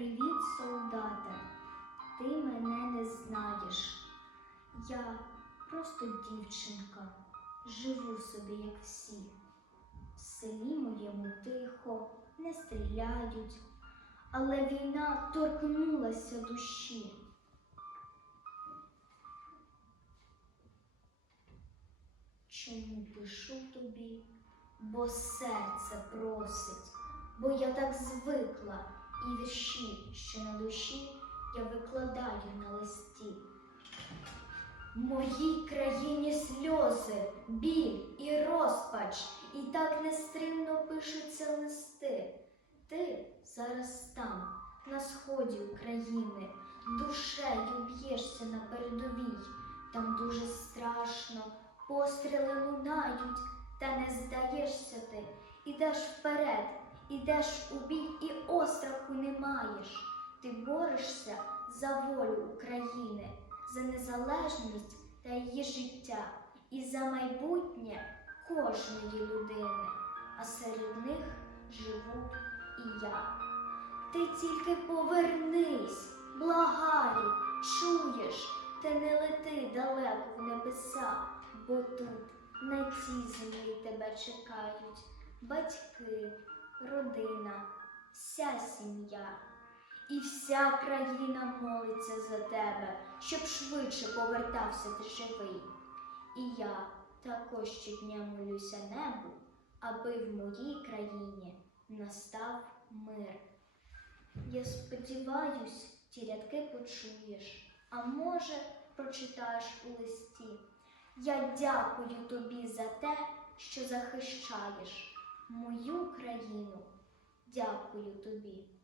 Привіт, солдате, ти мене не знаєш. Я просто дівчинка, живу собі, як всі. В селі моєму тихо, не стріляють, але війна торкнулася душі. Чому пишу тобі? Бо серце просить, бо я так звикла, і вірші, що на душі я викладаю на листі. Моїй країні сльози, біль і розпач, і так нестримно пишуться листи. Ти зараз там, на сході України, душею б'єшся на передовій, там дуже страшно, постріли лунають, та не здаєшся ти, ідеш вперед, ідеш у бій і за волю України, за незалежність та її життя і за майбутнє кожної людини, а серед них живу і я. Ти тільки повернись, благаю, чуєш, та не лети далеко в небеса, бо тут, на цій землі тебе чекають батьки, родина, вся сім'я. І вся країна молиться за тебе, щоб швидше повертався ти живий. І я також щодня молюся небу, аби в моїй країні настав мир. Я сподіваюсь, ті рядки почуєш, а може, прочитаєш у листі. Я дякую тобі за те, що захищаєш мою країну. Дякую тобі.